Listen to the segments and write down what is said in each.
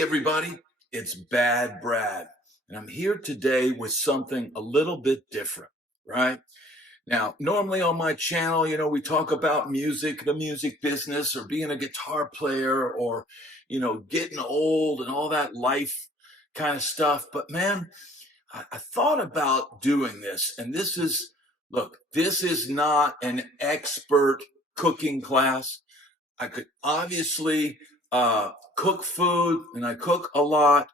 Hey everybody, it's Bad Brad, and I'm here today with something a little bit different, right? Now, normally on my channel, we talk about music, the music business, or being a guitar player, or, getting old and all that life kind of stuff. But man, I thought about doing this, and look, this is not an expert cooking class. I could obviously cook food, and I cook a lot.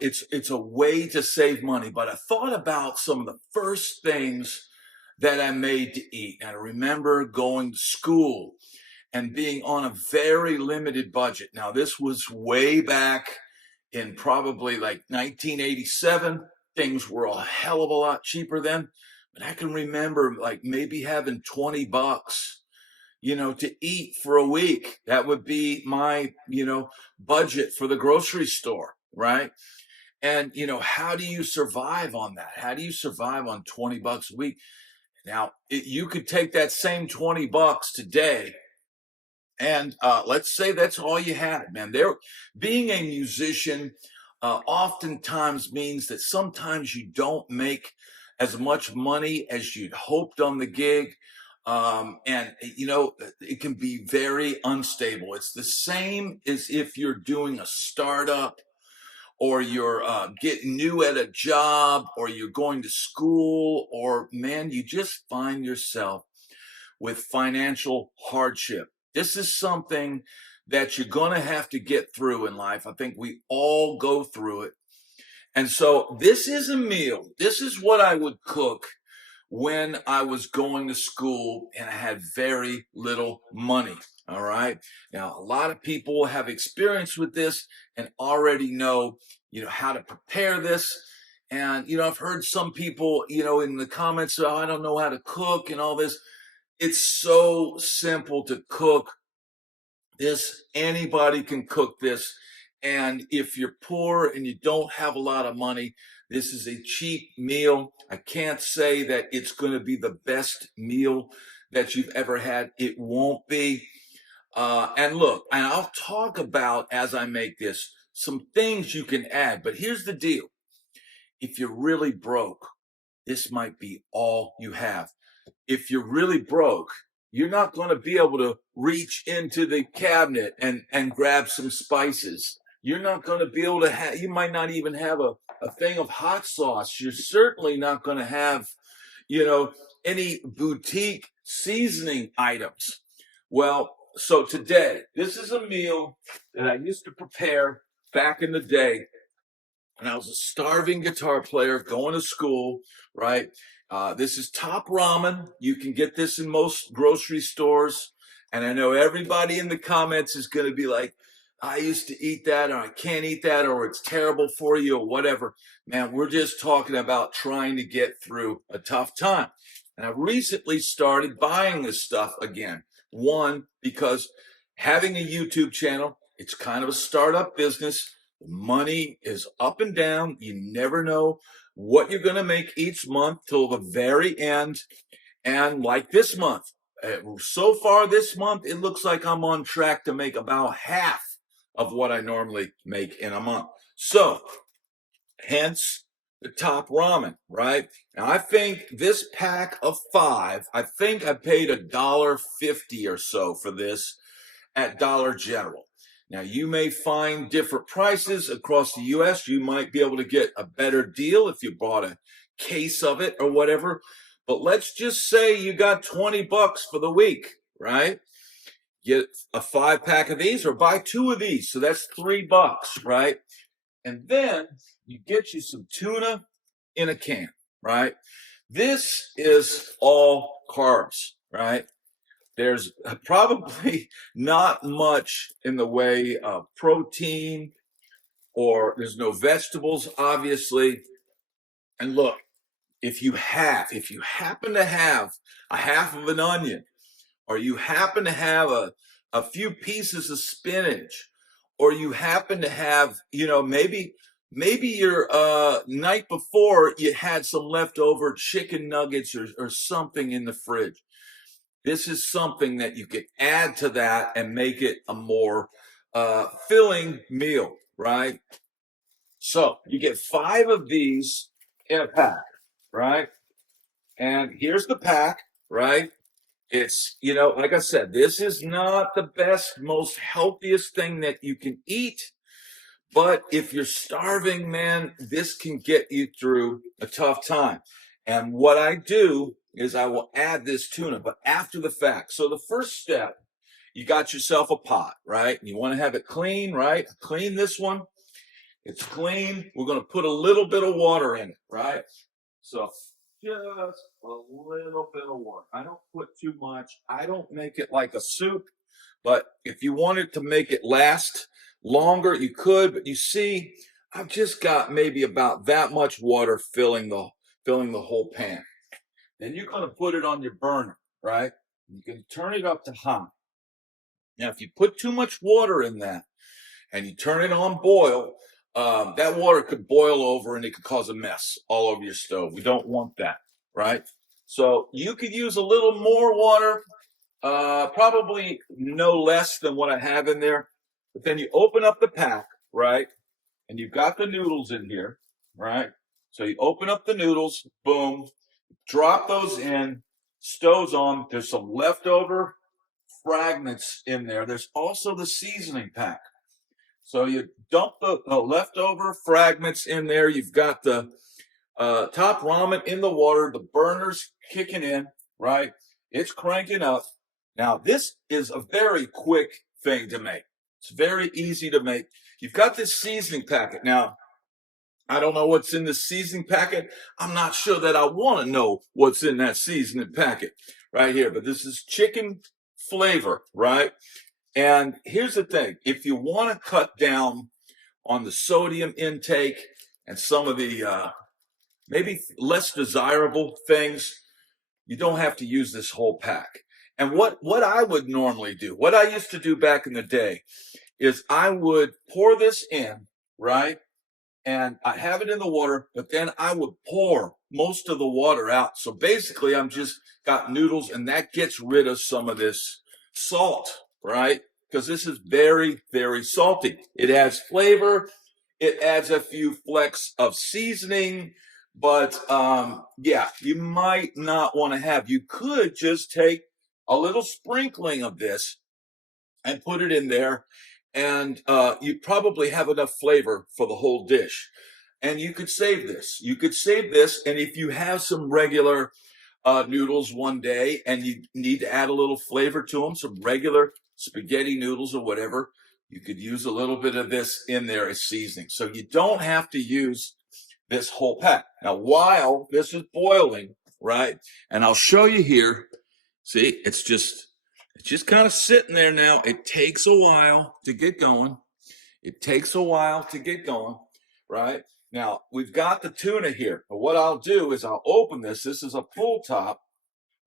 It's a way to save money, but I thought about some of the first things that I made to eat. And I remember going to school and being on a very limited budget. Now, this was way back in probably like 1987. Things were a hell of a lot cheaper then, but I can remember like maybe having 20 bucks to eat for a week. That would be my, budget for the grocery store, right? And, how do you survive on that? How do you survive on 20 bucks a week? Now, you could take that same 20 bucks today and let's say that's all you had, man. Being a musician oftentimes means that sometimes you don't make as much money as you'd hoped on the gig. And it can be very unstable. It's the same as if you're doing a startup, or you're getting new at a job, or you're going to school, or man, you just find yourself with financial hardship. This is something that you're going to have to get through in life. I think we all go through it. And so this is a meal. This is what I would cook when I was going to school and I had very little money. All right. Now, a lot of people have experience with this and already know, how to prepare this. And, I've heard some people, in the comments, oh, I don't know how to cook and all this. It's so simple to cook this. Anybody can cook this. And if you're poor and you don't have a lot of money, this is a cheap meal. I can't say that it's going to be the best meal that you've ever had. It won't be. And look, and I'll talk about, as I make this, some things you can add. But here's the deal. If you're really broke, this might be all you have. If you're really broke, you're not going to be able to reach into the cabinet and grab some spices. You're not going to be able to have, you might not even have a thing of hot sauce. You're certainly not going to have, any boutique seasoning items. Well, so today, this is a meal that I used to prepare back in the day. And I was a starving guitar player going to school, right? This is Top Ramen. You can get this in most grocery stores. And I know everybody in the comments is going to be like, I used to eat that, or I can't eat that, or it's terrible for you, or whatever. Man, we're just talking about trying to get through a tough time. And I recently started buying this stuff again. One, because having a YouTube channel, it's kind of a startup business. Money is up and down. You never know what you're going to make each month till the very end. And like this month, so far this month, it looks like I'm on track to make about half of what I normally make in a month. So, hence the Top Ramen, right? Now, I think this pack of 5, I think I paid $1.50 or so for this at Dollar General. Now, you may find different prices across the U.S. You might be able to get a better deal if you bought a case of it or whatever. But let's just say you got 20 bucks for the week, right? Get a 5-pack of these or buy 2 of these. So that's $3, right? And then you get you some tuna in a can, right? This is all carbs, right? There's probably not much in the way of protein, or there's no vegetables, obviously. And look, if you happen to have a half of an onion, or you happen to have a few pieces of spinach, or you happen to have, maybe your night before you had some leftover chicken nuggets or something in the fridge. This is something that you can add to that and make it a more filling meal. right? So you get 5 of these in a pack, right? And here's the pack, right? It's, like I said, this is not the best, most healthiest thing that you can eat. But if you're starving, man, this can get you through a tough time. And what I do is I will add this tuna, but after the fact. So the first step, you got yourself a pot, right? You want to have it clean, right? Clean this one. It's clean. We're going to put a little bit of water in it, right? So just a little bit of water. I don't put too much. I don't make it like a soup, but if you wanted to make it last longer, you could. But you see, I've just got maybe about that much water filling the whole pan. Then you're going to put it on your burner, right? You can turn it up to high. Now, if you put too much water in that and you turn it on boil, that water could boil over and it could cause a mess all over your stove. We don't want that, right? So you could use a little more water, probably no less than what I have in there. But then you open up the pack, right? And you've got the noodles in here, right? So you open up the noodles, boom, drop those in, stove's on. There's some leftover fragments in there. There's also the seasoning pack. So you dump the leftover fragments in there. You've got the top ramen in the water. The burner's kicking in, right? It's cranking up. Now, this is a very quick thing to make. It's very easy to make. You've got this seasoning packet. Now, I don't know what's in the seasoning packet. I'm not sure that I want to know what's in that seasoning packet right here. But this is chicken flavor, right? And here's the thing. If you want to cut down on the sodium intake and some of the maybe less desirable things, you don't have to use this whole pack. And what I would normally do, what I used to do back in the day, is I would pour this in, right? And I have it in the water, but then I would pour most of the water out. So basically, I'm just got noodles, and that gets rid of some of this salt, right? Because this is very, very salty. It adds flavor. It adds a few flecks of seasoning, but yeah, you might not want to have. You could just take a little sprinkling of this and put it in there, and you probably have enough flavor for the whole dish. And you could save this. You could save this, and if you have some regular noodles one day and you need to add a little flavor to them, some regular spaghetti noodles or whatever, you could use a little bit of this in there as seasoning. So you don't have to use this whole pack. Now, while this is boiling, right, and I'll show you here, see, it's just kind of sitting there now. It takes a while to get going. It takes a while to get going, right? Now, we've got the tuna here. But what I'll do is I'll open this. This is a pull top,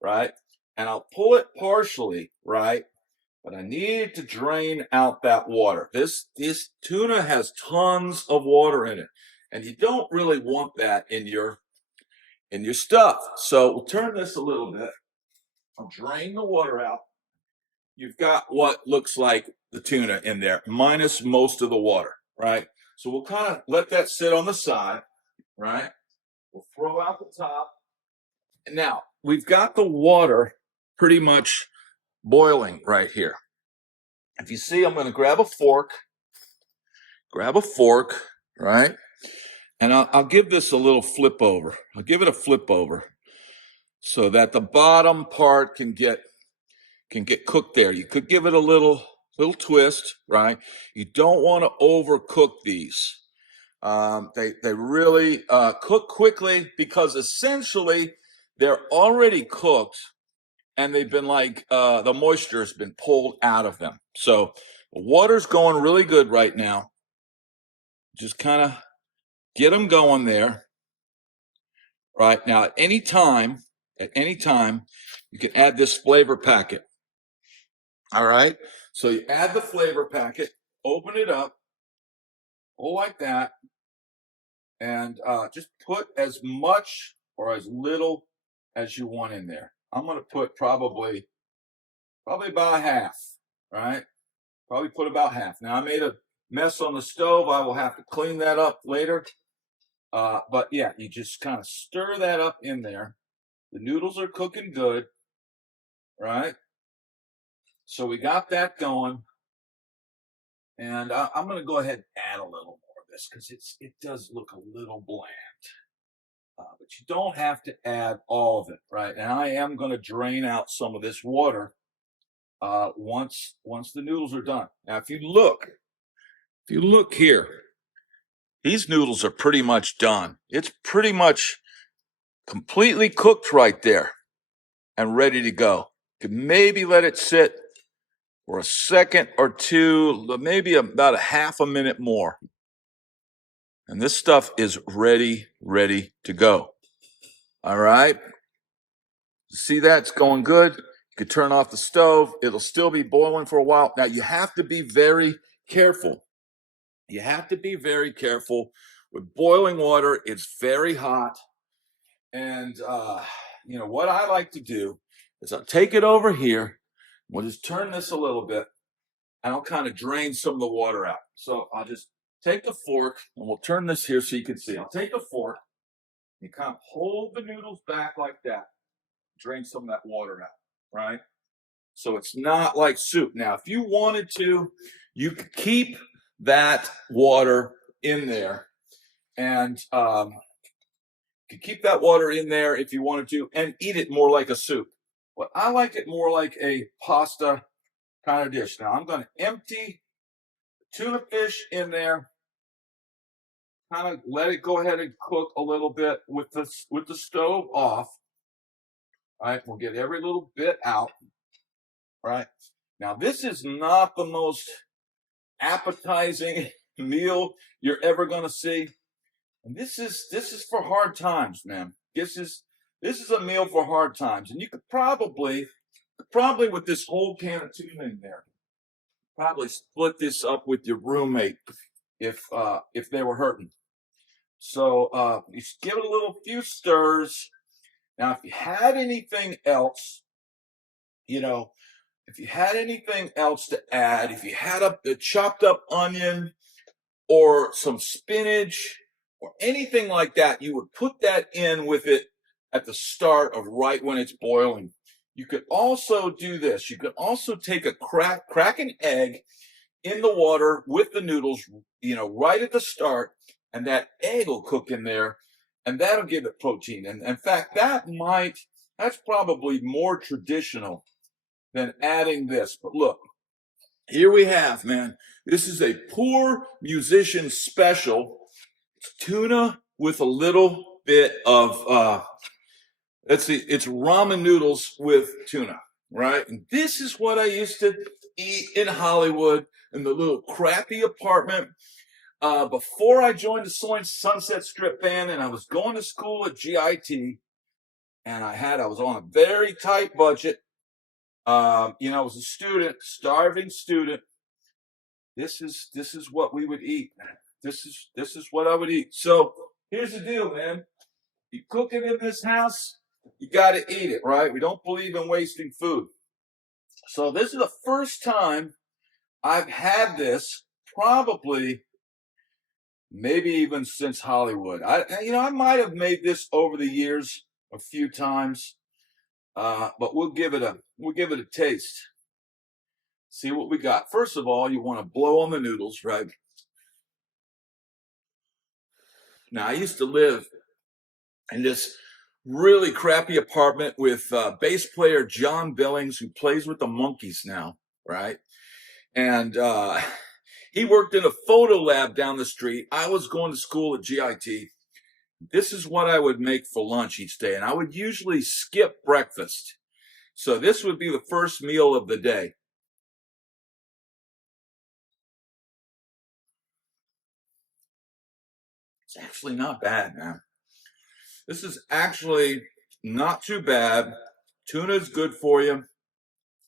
right? And I'll pull it partially, right? But I need to drain out that water. This tuna has tons of water in it, and you don't really want that in your stuff. So we'll turn this a little bit. I'll drain the water out. You've got what looks like the tuna in there, minus most of the water, right? So we'll kind of let that sit on the side, right? We'll throw out the top. And now we've got the water pretty much boiling right here. If you see, I'm going to grab a fork, right? And I'll give this a little flip over. I'll give it a flip over so that the bottom part can get cooked there. You could give it a little twist, right? You don't want to overcook these. They really cook quickly because essentially they're already cooked and they've been like the moisture has been pulled out of them. So the water's going really good right now. Just kind of get them going there. Right now, at any time, you can add this flavor packet. All right. So you add the flavor packet, open it up, pull like that, and just put as much or as little as you want in there. I'm going to put probably about half, right? Probably put about half. Now I made a mess on the stove. I will have to clean that up later. But yeah, you just kind of stir that up in there. The noodles are cooking good, right? So we got that going. And I'm going to go ahead and add a little more of this because it does look a little bland. But you don't have to add all of it, right? And I am going to drain out some of this water once the noodles are done. Now, if you look here, these noodles are pretty much done. It's pretty much completely cooked right there and ready to go. You can maybe let it sit for a second or two, maybe about a half a minute more. And this stuff is ready to go. All right. See that? It's going good. You could turn off the stove. It'll still be boiling for a while. Now, you have to be very careful. You have to be very careful with boiling water. It's very hot. And, what I like to do is I'll take it over here. We'll just turn this a little bit, and I'll kind of drain some of the water out. So I'll just take the fork, and we'll turn this here so you can see. I'll take the fork, and you kind of hold the noodles back like that. Drain some of that water out, right? So it's not like soup. Now, if you wanted to, you could keep that water in there, and you could keep that water in there if you wanted to, and eat it more like a soup. But I like it more like a pasta kind of dish. Now I'm going to empty the tuna fish in there, kind of let it go ahead and cook a little bit with the stove off. All right, we'll get every little bit out. Right now, this is not the most appetizing meal you're ever going to see, and this is for hard times, man. This is a meal for hard times, and you could probably with this whole can of tuna in there, probably split this up with your roommate if they were hurting. So you just give it a few stirs. Now, if you had anything else, if you had anything else to add, if you had a chopped up onion or some spinach or anything like that, you would put that in with it at the start of right when it's boiling. You could also do this. You could also take a crack an egg in the water with the noodles, right at the start, and that egg will cook in there, and that'll give it protein. And in fact, that's probably more traditional than adding this. But look, here we have, man. This is a poor musician special. It's tuna with a little bit of it's ramen noodles with tuna, right? And this is what I used to eat in Hollywood in the little crappy apartment before I joined the Sunset Strip band, and I was going to school at GIT, and I was on a very tight budget. I was a student, starving student. This is what we would eat, man. This is what I would eat. So here's the deal, man. You cook it in this house, you got to eat it, right? We don't believe in wasting food. So this is the first time I've had this, probably, maybe even since Hollywood. I might have made this over the years a few times, but we'll give it a taste. See what we got. First of all, you want to blow on the noodles, right? Now, I used to live in this really crappy apartment with bass player John Billings, who plays with the Monkees now, right? And he worked in a photo lab down the street. I was going to school at GIT. This is what I would make for lunch each day, and I would usually skip breakfast. So this would be the first meal of the day. It's actually not bad, man. This is actually not too bad. Tuna is good for you.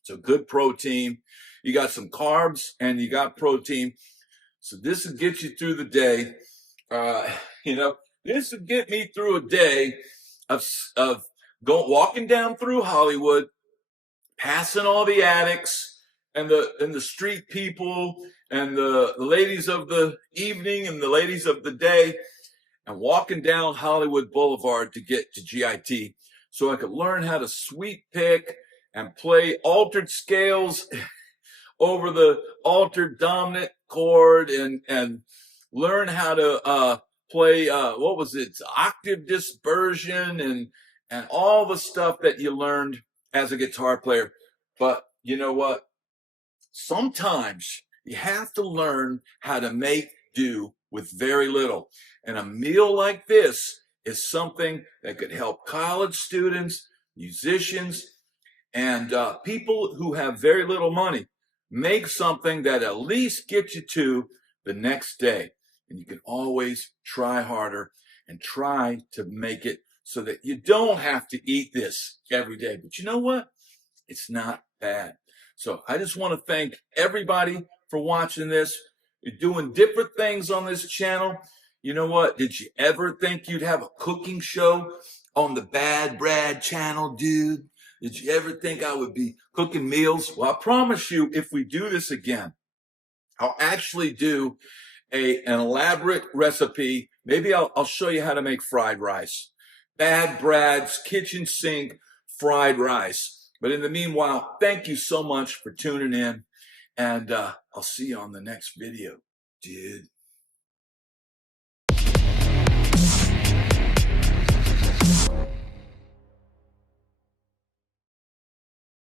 It's a good protein. You got some carbs and you got protein. So this will get you through the day. This would get me through a day of walking down through Hollywood, passing all the addicts and the street people and the ladies of the evening and the ladies of the day, and walking down Hollywood Boulevard to get to GIT so I could learn how to sweep pick and play altered scales over the altered dominant chord, and learn how to play what was it, octave dispersion, and all the stuff that you learned as a guitar player. But you know what? Sometimes you have to learn how to make do with very little. And a meal like this is something that could help college students, musicians, and people who have very little money make something that at least gets you to the next day. And you can always try harder and try to make it so that you don't have to eat this every day. But you know what? It's not bad. So I just want to thank everybody for watching this. You're doing different things on this channel. You know what? Did you ever think you'd have a cooking show on the Bad Brad channel, dude? Did you ever think I would be cooking meals? Well, I promise you, if we do this again, I'll actually do an elaborate recipe. Maybe I'll show you how to make fried rice. Bad Brad's kitchen sink fried rice. But in the meanwhile, thank you so much for tuning in, and I'll see you on the next video, dude.